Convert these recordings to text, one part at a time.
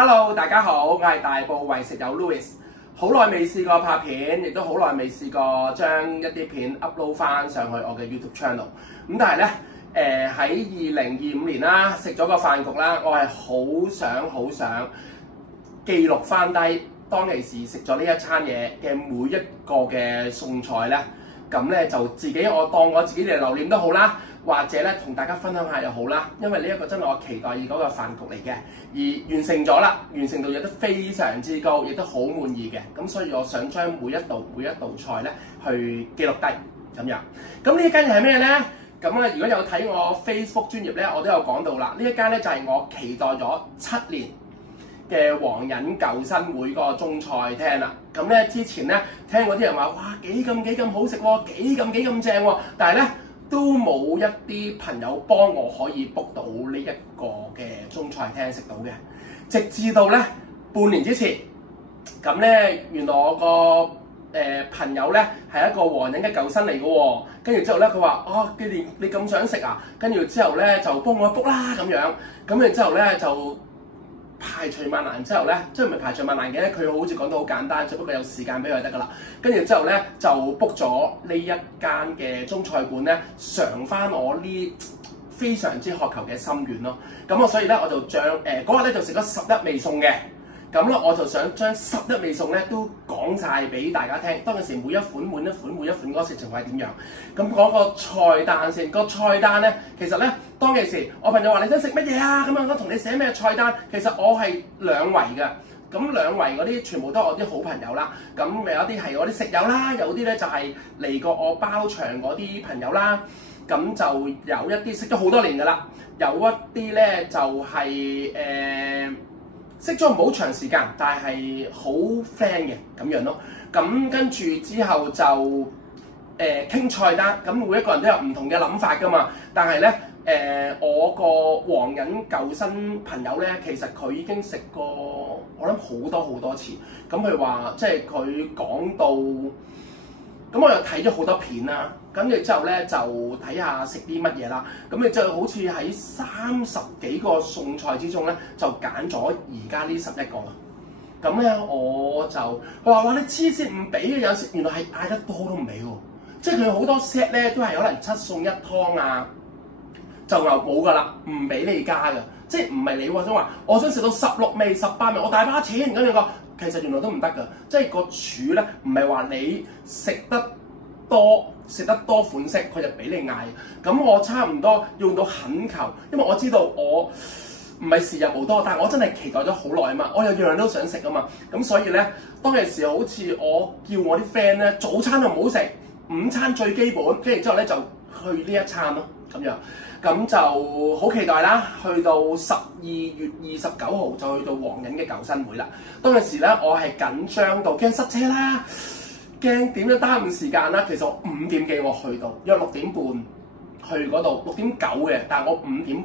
Hello， 大家好，我係大埔為食友 Louis。好耐未試過拍片，亦都好耐未試過將一啲片 upload 翻上去我嘅 YouTube channel。咁但係咧，喺2025年啦，食咗個飯局啦，我係好想記錄翻低當其時食咗呢一餐嘢嘅每一個嘅餸菜咧。咁咧就自己我當我自己嚟留念都好啦，或者咧同大家分享下又好啦，因為呢一個真係我期待已久嘅飯局嚟嘅，而完成咗啦，完成度亦都非常之高，亦都好滿意嘅，咁所以我想將每一道菜咧去記錄低咁樣。咁呢一間嘢係咩咧？咁咧如果有睇我 Facebook 專頁咧，我都有講到啦。呢一間咧就係我期待咗7年嘅皇仁舊新會個中菜廳啦。咁咧之前咧聽嗰啲人話，哇幾咁好食喎，幾咁正喎，但係咧都冇一啲朋友幫我可以 book 到呢一個嘅中菜廳食到嘅，直至到咧半年之前，咁咧原來我個朋友咧係一個皇仁嘅舊新嚟嘅喎，跟住之後咧佢話你咁想食啊，跟住之後咧就幫我 book 啦咁樣，咁然之後咧就排除萬難之後咧，即係唔係排除萬難嘅，佢好似講到好簡單，只不過有時間俾佢得噶啦。跟住之後咧就 book 咗呢一間嘅中菜館咧，償翻我呢非常之渴求嘅心願咯。咁我所以咧我就將嗰日咧就食咗11味餸嘅。咁咧我就想將11味餸咧都講晒俾大家聽。當陣時每一款嗰個食情況係點樣？咁講個菜單先。個菜單咧，其實咧當其時我朋友話你想食乜嘢啊？咁樣我同你寫咩菜單？其實我係兩圍嘅。咁兩圍嗰啲全部都係我啲好朋友啦。咁有啲係我啲食友啦，有啲咧就係嚟過我包場嗰啲朋友啦。咁就有一啲識咗好多年㗎啦，有一啲咧就係識咗唔好長時間，但係好 friend 嘅咁樣咯。咁跟住之後就傾菜單，咁每一個人都有唔同嘅諗法㗎嘛。但係咧我個皇仁舊新朋友咧，其實佢已經食過我諗好多次。咁佢話即係佢講到，咁我又睇咗好多片啦。跟住之後咧就睇下食啲乜嘢啦。咁你就好似喺30幾個餸菜之中咧，就揀咗而家呢11個。咁咧我就佢話：哇！你黐線唔俾嘅，有時原來係嗌得多都唔俾喎。即係佢好多 set 咧都係可能7餸1湯啊，就話冇㗎啦，唔俾你加㗎。即係唔係你話想話我想食到16味、18味，我大把錢咁樣個，其實原來都唔得㗎。即係個廚咧唔係話你食得多款式，佢就俾你嗌。咁我差唔多用到懇求，因為我知道我唔係時日無多，但係我真係期待咗好耐啊嘛。我有樣樣都想食啊嘛。咁所以咧，當其時好似我叫我啲 friend 咧，早餐就唔好食，午餐最基本，跟住之後咧就去呢一餐咯，咁樣。咁就好期待啦！去到12月29號就去到皇仁嘅舊新會啦。當其時咧，我係緊張到驚塞車啦。驚點樣耽誤時間啦？其實我5點幾我去到，約6點半去嗰度，6點9嘅，但係我5點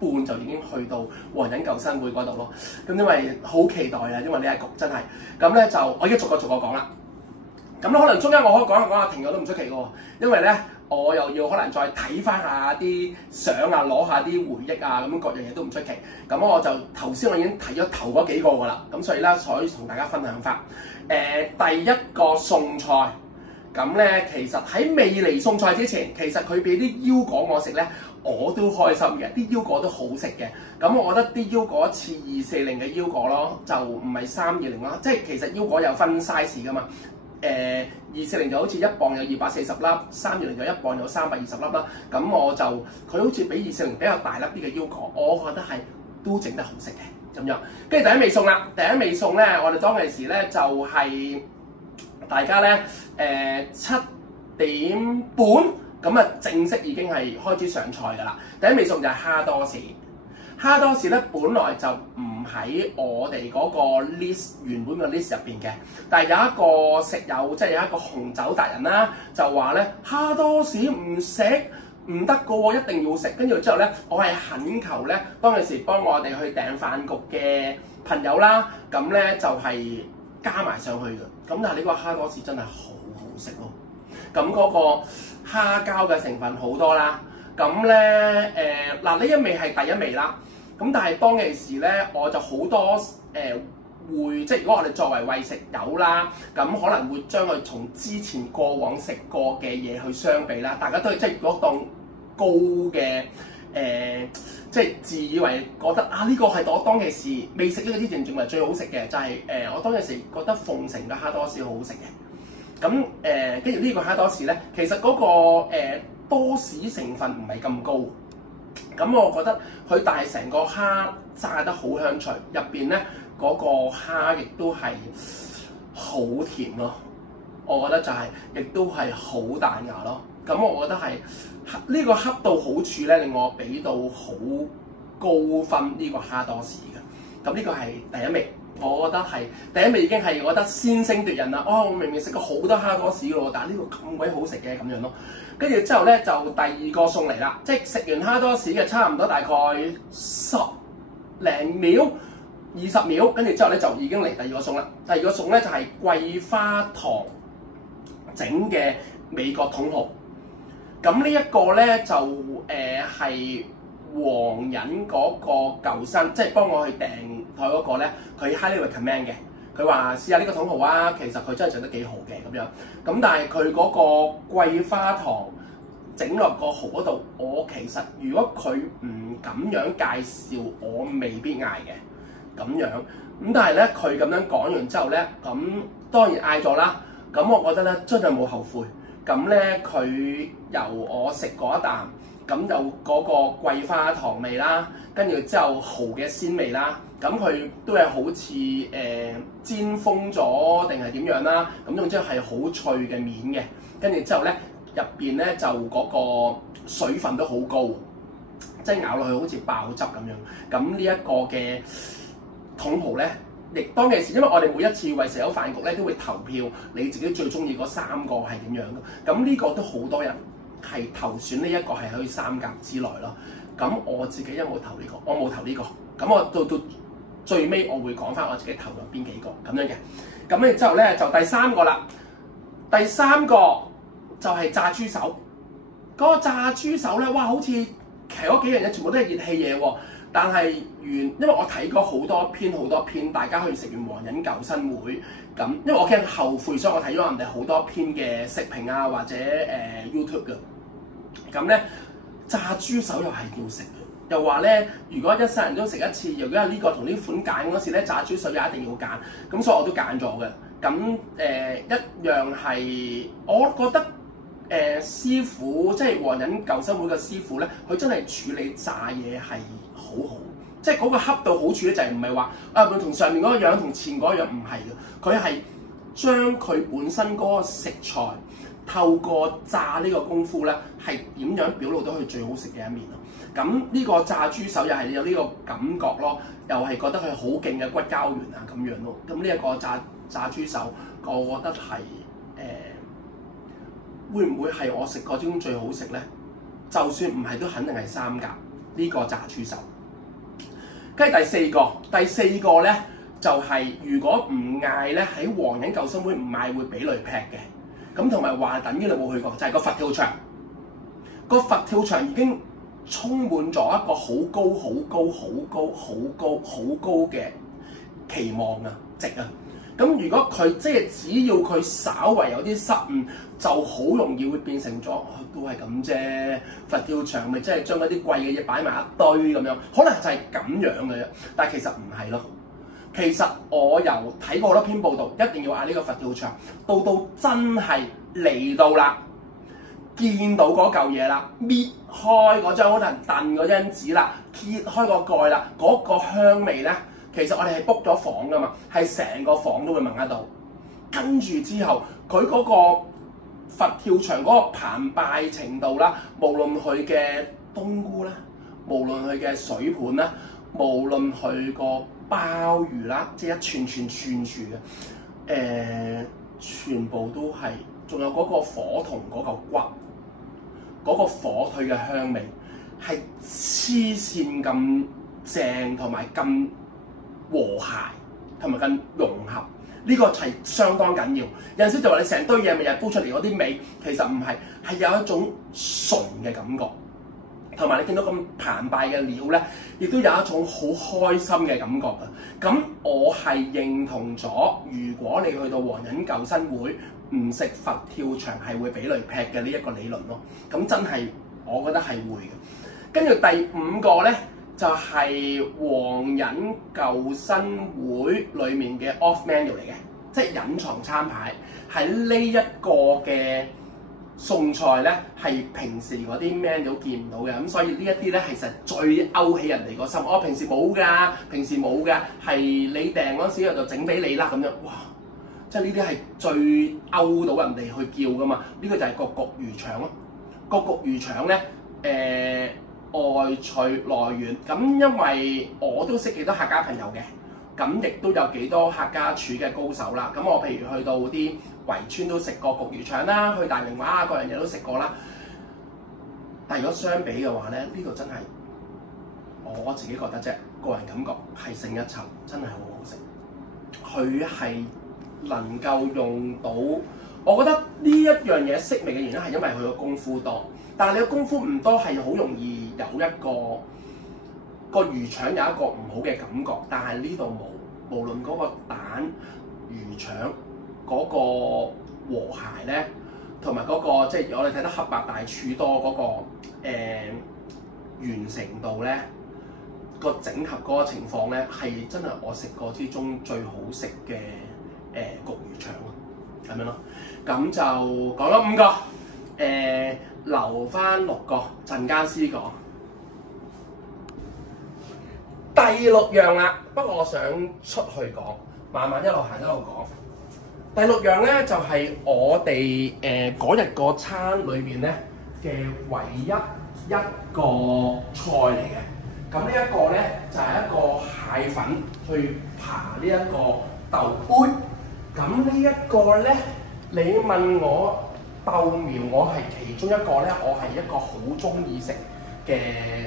半就已經去到皇仁舊新會嗰度咯。咁因為好期待啊，因為呢一局真係咁咧，就我而家逐個講啦。咁可能中間我可以講下停咗都唔出奇嘅喎，因為咧我又要可能再睇翻下啲相啊，攞下啲回憶啊，咁樣各樣嘢都唔出奇。咁我就頭先我已經睇咗頭嗰幾個㗎啦，咁所以咧可以同大家分享翻。第一個餸菜，咁咧其實喺未嚟餸菜之前，其實佢俾啲腰果我食咧，我都開心嘅，啲腰果都好食嘅。咁我覺得啲腰果似240嘅腰果咯，就唔係320啦。即係其實腰果有分 size 㗎嘛。240就好似1磅有240粒，320就1磅有320粒啦。咁我就佢好似比240比較大粒啲嘅腰果，我覺得係都整得好食嘅咁樣。跟住第一味餸啦，第一味餸咧，我哋當其時咧就係、大家咧7點半咁啊，正式已經係開始上菜㗎啦。第一味餸就係蝦多士。蝦多士咧，本來就唔喺我哋嗰個 list 原本嘅 list 入邊嘅，但係有一個食友，即係有一個紅酒達人啦，就話咧蝦多士唔食唔得噶喎，一定要食。跟住之後咧，我係懇求咧，當其時幫我哋去訂飯局嘅朋友啦，咁咧就係加埋上去嘅。咁但係呢個蝦多士真係好好食咯。咁嗰個蝦膠嘅成分好多啦。咁咧嗱呢一味係第一味啦。咁但係當其時咧，我就好多會即係如果我哋作為餵食友啦，咁可能會將佢從之前過往食過嘅嘢去相比啦。大家都係即係如果當高嘅即係自以為覺得啊呢個係我當其時未食呢個之前仲係最好食嘅，就係我當其時覺得鳳城嘅蝦多士好好食嘅。咁跟住呢個蝦多士咧，其實嗰個多士成分唔係咁高。咁我覺得佢但係成個蝦炸得好香脆，入邊咧嗰個蝦亦都係好甜咯。我覺得就係、亦都係好彈牙咯。咁我覺得係呢個恰到好處咧，令我俾到好高分呢個蝦多士嘅。咁呢個係第一味，我覺得係第一味已經係我覺得先聲奪人啦。哦，我明明食過好多蝦多士咯，但係呢個咁鬼好食嘅咁樣咯。跟住之後咧，就第二個餸嚟啦，即係食完蝦多士嘅差唔多大概10零秒、20秒，跟住之後咧就已經嚟第二個餸啦。第二個餸咧就係桂花糖整嘅美國筒蠔。咁呢一個咧就係黃人嗰個舊生，即係幫我去訂台嗰個咧，佢 highly recommend 嘅。佢話試下呢個筒蠔啊，其實佢真係整得幾好嘅咁樣。咁但係佢嗰個桂花糖整落個蠔嗰度，我其實如果佢唔咁樣介紹，我未必嗌嘅咁樣。咁但係咧，佢咁樣講完之後咧，咁當然嗌咗啦。咁我覺得咧真係冇後悔。咁咧佢由我食嗰一啖，咁就嗰個桂花糖味啦，跟住之後蠔嘅鮮味啦，咁佢都係好似煎封咗定係點樣啦，咁總之係好脆嘅面嘅，跟住之後咧入邊咧就嗰個水分都好高，即係咬落去好似爆汁咁樣。咁呢一個嘅筒蠔咧，亦當其時，因為我哋每一次為食友飯局咧都會投票，你自己最中意嗰3個係點樣嘅？咁呢個都好多人係投選呢一個係去3甲之內咯。咁我自己有冇投呢個？我冇投呢個。咁我到最尾我會講翻我自己投咗邊幾個咁樣嘅。咁咧之後咧就第3個啦。第3個就係炸豬手。嗰個炸豬手咧，哇！好似其實嗰幾樣嘢全部都係熱氣嘢喎。但係因為我睇過好多篇，大家去食完皇仁舊新會咁，因為我驚後悔，所以我睇咗人哋好多篇嘅食評啊，或者YouTube 嘅。咁咧炸豬手又係要食嘅，又話咧如果一世人都食一次，如果係呢個同呢款揀嗰時咧，炸豬手又一定要揀。咁所以我都揀咗嘅。咁一樣係，我覺得師傅即係皇仁舊新會嘅師傅咧，佢真係處理炸嘢係好好，即係嗰個恰到好處咧，就係唔係話啊同上面嗰個樣同前嗰個樣唔係嘅，佢係將佢本身嗰個食材透過炸呢個功夫咧，係點樣表露到佢最好食嘅一面咯。咁呢個炸豬手又係有呢個感覺咯，又係覺得佢好勁嘅骨膠原啊咁樣咯。咁呢一個炸豬手，我覺得係會唔會係我食過之中最好食咧？就算唔係，都肯定係3甲呢個炸豬手。跟住第四個咧就係、如果唔嗌咧，喺皇仁舊新會唔嗌會俾雷劈嘅。咁同埋話等於你冇去過，就係個佛跳牆。個佛跳牆已經充滿咗一個好高嘅期望啊值啊！咁如果佢即係只要佢稍為有啲失誤，就好容易會變成咗都係咁啫。佛跳牆咪即係將嗰啲貴嘅嘢擺埋一堆咁樣，可能就係咁樣嘅啫。但係其實唔係咯。其實我由睇過好多篇報道，一定要嗌呢個佛跳牆，到真係嚟到啦，見到嗰嚿嘢啦，搣開嗰張可能燉嗰張紙啦，揭開個蓋啦，嗰個香味咧〜其實我哋係 book 咗房㗎嘛，係成個房都會聞得到。跟住之後，佢嗰個佛跳牆嗰個澎湃程度啦，無論佢嘅冬菇啦，無論佢嘅水盤啦，無論佢個鮑魚啦，即係一串住嘅，全部都係，仲有嗰個火同嗰嚿骨，嗰個火腿嘅香味係黐線咁正，同埋咁和諧同埋更融合，呢個係相當緊要。有陣時就話你成堆嘢咪又煲出嚟嗰啲味，其實唔係，係有一種純嘅感覺。同埋你見到咁澎湃嘅料咧，亦都有一種好開心嘅感覺㗎。咁我係認同咗，如果你去到皇仁舊生會唔食佛跳牆係會俾雷劈嘅呢一個理論咯。咁真係我覺得係會嘅。跟住第五個咧就係皇仁舊生會裡面嘅 off menu 嚟嘅，即係隱藏餐牌。喺呢一個嘅餸菜咧係平時嗰啲 menu 見唔到嘅，咁所以呢一啲咧其實最勾起人哋個心。我平時冇㗎，平時冇㗎，係你訂嗰時我就整俾你啦咁樣。哇！即係呢啲係最勾到人哋去叫㗎嘛。呢個就係個焗魚腸咯。個焗魚腸咧外脆內軟。咁因為我都識幾多客家朋友嘅，咁亦都有幾多客家廚嘅高手啦。咁我譬如去到啲圍村都食過焗魚腸啦，去大明華啊，各樣嘢都食過啦。但係如果相比嘅話咧，呢度真係我自己覺得啫，個人感覺係勝一籌，真係好好食。佢係能夠用到，我覺得呢一樣嘢式微嘅原因係因為佢個功夫多。但係你個功夫唔多係好容易有一個魚腸有一個唔好嘅感覺。但係呢度冇，無論嗰個蛋、魚腸嗰個和諧咧，同埋嗰個即係我哋睇得黑白大廚多嗰個完成度咧，個整合嗰個情況咧係真係我食過之中最好食嘅焗魚腸咯，咁樣咯。咁就講咗5個，留翻6個陣間先講。第6樣啦，不過我想出去講，慢慢一路行一路講。第6樣咧就係、是、我哋嗰日個餐裏邊咧嘅唯一一個菜嚟嘅。咁呢一個咧就係、是、一個蟹粉去扒呢一個豆杯。咁呢一個咧，你問我豆苗，我係其中一個咧，我係一個好中意食嘅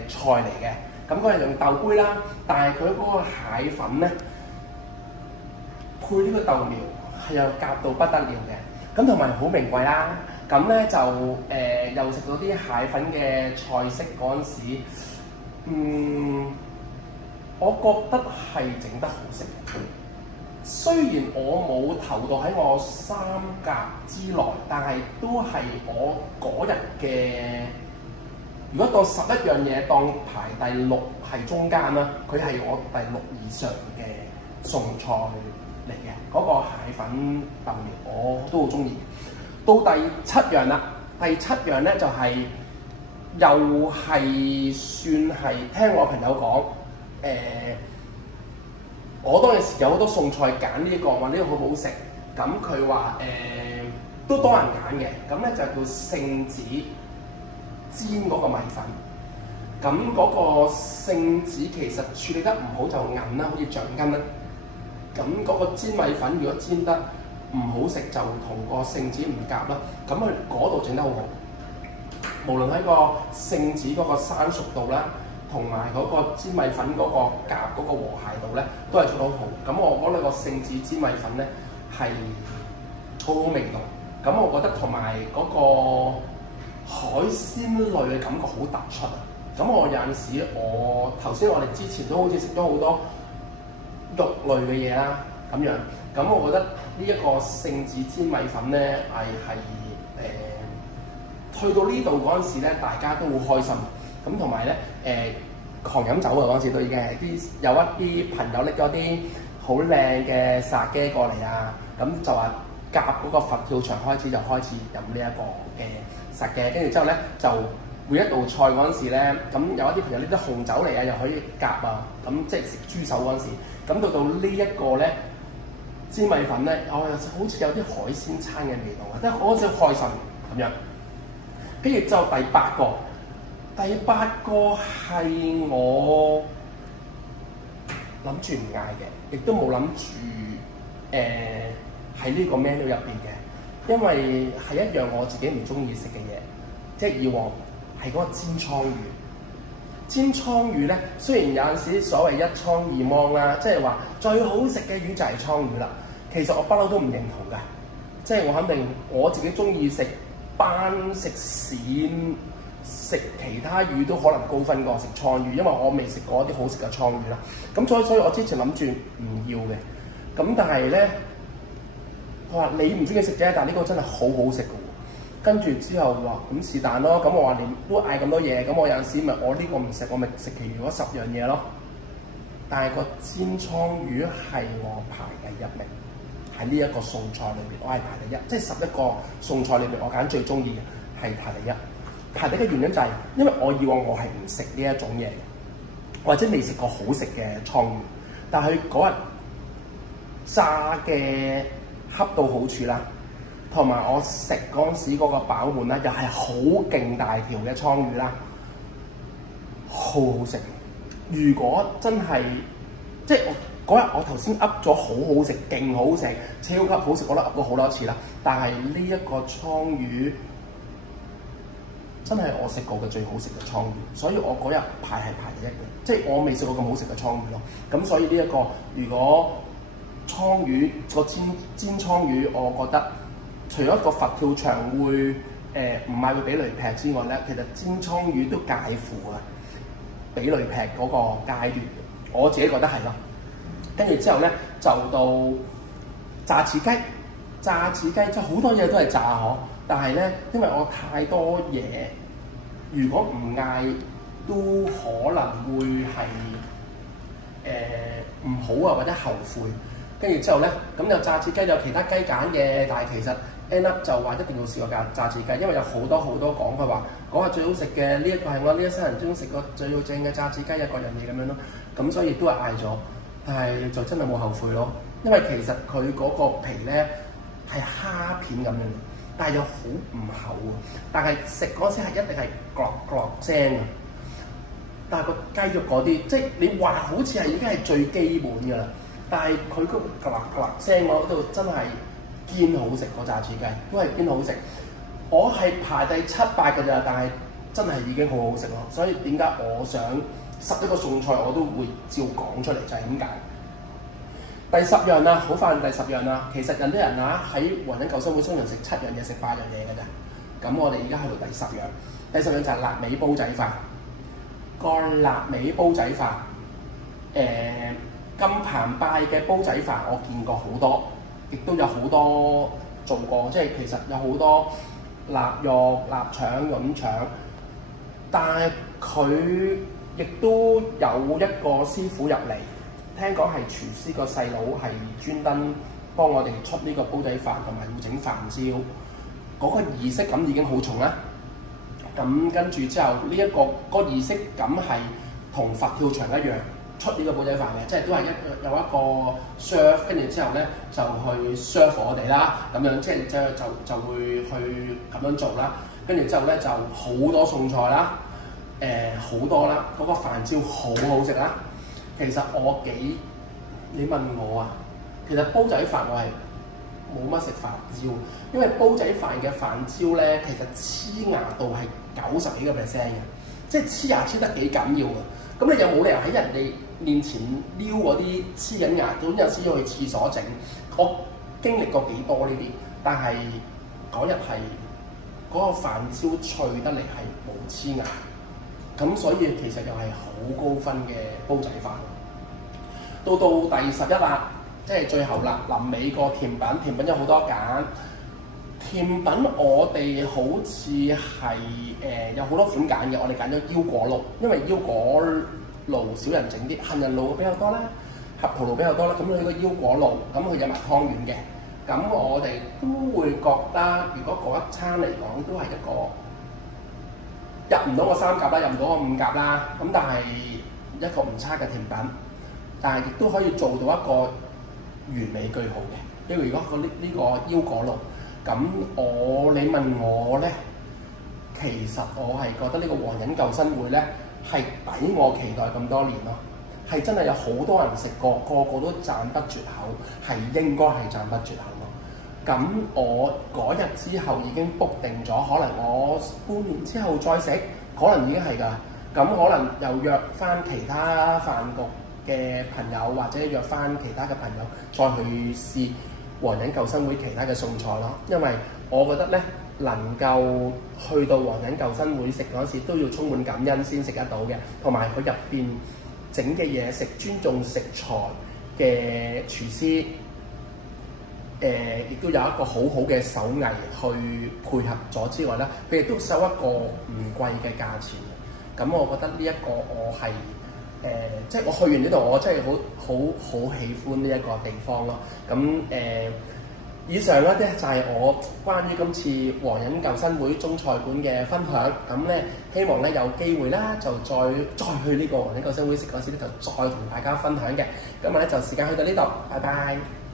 菜嚟嘅。咁佢係用豆杯啦，但係佢嗰個蟹粉咧配呢個豆苗係又夾到不得了嘅。咁同埋好名貴啦。咁咧就又食到啲蟹粉嘅菜式嗰陣時，我覺得係整得好食。雖然我冇投到喺我3甲之內，但係都係我嗰日嘅。如果當11樣嘢當排第6係中間啦，佢係我第6以上嘅餸菜嚟嘅。嗰個蟹粉豆苗我都好中意。到第7樣啦，第7樣咧就係、又係算係聽我朋友講，我當時有好多餸菜揀呢個，話呢個好唔好食。咁佢話都多人揀嘅，咁咧就叫聖子煎嗰個米粉。咁嗰個聖子其實處理得唔好就韌啦，好似橡筋啦。咁嗰個煎米粉如果煎得唔好食，就同個聖子唔夾啦。咁佢嗰度整得好好，無論喺個聖子嗰個生熟度啦，同埋嗰個煎米粉嗰個夾嗰個和諧度咧，都係做得好好。咁我覺得個聖子煎米粉咧係好好味道。咁我覺得同埋嗰個海鮮類嘅感覺好突出啊！咁我有陣時，我頭先我哋之前都好似食咗好多肉類嘅嘢啦，咁樣。咁我覺得呢一個聖子煎米粉咧係去到呢度嗰陣時咧，大家都好開心。咁同埋咧狂飲酒啊嗰陣時都已經係有一啲朋友拎咗啲好靚嘅殺雞過嚟啊，咁就話夾嗰個佛跳牆開始就開始飲呢一個嘅殺雞，跟住之後咧就每一道菜嗰陣時咧，咁有一啲朋友拎啲紅酒嚟啊，又可以夾啊，咁即係食豬手嗰陣時，咁到呢一個咧煎米粉咧，好似有啲海鮮餐嘅味道啊，即係好似開心咁樣。跟住之後第8個。第8個係我諗住唔嗌嘅，亦都冇諗住喺呢個 menu 入邊嘅，因為係一樣我自己唔中意食嘅嘢，即係以往係嗰個煎倉魚。煎倉魚咧，雖然有陣時所謂一倉二芒啦，即係話最好食嘅魚就係倉魚啦。其實我不嬲都唔認同㗎，即係我肯定我自己中意食斑食鱔。食其他魚都可能高分過食倉魚，因為我未食過一啲好食嘅倉魚啦。咁所以我之前諗住唔要嘅。咁但係咧，佢話你唔中意食啫，但係呢個真係好好食嘅喎。跟住之後話咁是但咯。咁我話你都嗌咁多嘢，咁我有陣時咪我呢個唔食，我咪食其餘嗰10樣嘢咯。但係個煎倉魚係我排第1名，喺呢一個餸菜裏邊，我係排第1，即係11個餸菜裏邊，我揀最中意嘅係排第1。排第1嘅原因就係因為我以往我係唔食呢一種嘢嘅，或者未食過好食嘅倉魚，但係嗰日炸嘅恰到好處啦，同埋我食嗰陣時嗰個飽滿啦，又係好勁大條嘅倉魚啦，好好食。如果真係即係嗰日我頭先噏咗好好食、勁好食、超級好食，我都噏過好多次啦。但係呢一個倉魚真係我食過嘅最好食嘅倉魚，所以我嗰日排第1嘅，即係我未食過咁好食嘅倉魚咯。咁所以呢一個如果倉魚個煎倉魚，我覺得除咗個佛跳牆會唔係會俾雷劈之外咧，其實煎倉魚都介乎啊俾雷劈嗰個階段，我自己覺得係咯。跟住之後咧就到炸翅雞，炸翅雞即係好多嘢都係炸嗬，但係咧因為我太多嘢，如果唔嗌都可能會係唔好啊或者後悔。跟住之後咧，咁有炸翅雞有其他雞揀嘅，但係其實 end up 就話一定要試過炸翅雞，因為有好多講佢話講下最好食嘅呢一個係我呢一生人中食過最正嘅炸翅雞啊，各樣嘢咁樣咯。咁所以都係嗌咗，但係就真係冇後悔咯。因為其實佢嗰個皮咧係蝦片咁樣，但係又好唔厚啊。但係食嗰時係一定係咯咯聲啊。但係個雞肉嗰啲，即係你話好似係已經係最基本㗎啦。但係佢嗰個啦啦聲嗰度真係堅好食，個炸翅雞都係堅好食。我係排第7、8㗎咋，但係真係已經好好食咯。所以點解我想11個餸菜我都會照講出嚟，就係咁解。第10樣啦，好快第10樣啦。其實有啲人喺華人救生會通常食7樣嘢，食8樣嘢㗎咋。咁我哋而家去到第10樣，第10樣就係臘味煲仔飯。個臘味煲仔飯，咁澎湃嘅煲仔飯我見過好多，亦都有好多做過，即係其實有好多臘肉、臘腸、潤腸，但係佢亦都有一個師傅入嚟，聽講係廚師個細佬係專登幫我哋出呢個煲仔飯，同埋要整飯焦，嗰個儀式感已經好重啦。咁跟住之後，呢一個儀式感係同佛跳牆一樣。出呢個煲仔飯嘅，即係都係有一個 serve， 跟住之後咧就去 serve 我哋啦，咁樣即係就會去咁樣做啦。跟住之後咧就好多餸菜啦，好多啦，嗰個飯焦好好食啦。其實你問我啊，其實煲仔飯我係冇乜食飯焦，因為煲仔飯嘅飯焦咧其實黐牙度係90幾個%嘅，即係黐牙黐得幾緊要啊！咁你又冇理由喺人哋面前撩嗰啲黐緊牙，咁有時要去廁所整。我經歷過幾多呢啲，但係嗰日係嗰個飯焦脆得嚟係冇黐牙，咁所以其實又係好高分嘅煲仔飯。到第11啦，即係最後啦，臨尾個甜品有好多揀。甜品我哋好似係有好多款揀嘅，我哋揀咗腰果露，因為腰果露少人整啲，杏仁露比較多啦，合桃露比較多啦。咁呢個腰果露，咁佢有埋湯圓嘅。咁我哋都會覺得，如果嗰一餐嚟講，都係一個入唔到個3甲啦，入唔到個5甲啦。咁但係一個唔差嘅甜品，但係亦都可以做到一個完美句號嘅。因為如果呢個腰果露。咁你問我咧，其實我係覺得呢個皇仁救生會咧係抵我期待咁多年咯，係真係有好多人食過，個個都讚不絕口，係應該係讚不絕口咯。咁我嗰日之後已經 book 定咗，可能我半年之後再食，可能已經係㗎。咁可能又約翻其他飯局嘅朋友，或者約翻其他嘅朋友再去試皇仁救生會其他嘅餸菜咯，因為我覺得咧能夠去到皇仁舊生會食嗰時，都要充滿感恩先食得到嘅，同埋佢入邊整嘅嘢食，尊重食材嘅廚師，亦都有一個好好嘅手藝去配合咗之外咧，佢亦都收一個唔貴嘅價錢。咁我覺得呢一個我係即係我去完呢度，我真係好喜歡呢一個地方咯。咁以上咧就係我關於今次皇仁舊生會中菜館嘅分享。咁咧希望咧有機會啦，就再去呢個皇仁舊生會食嗰時咧，就再同大家分享嘅。今日咧就時間去到呢度，拜拜。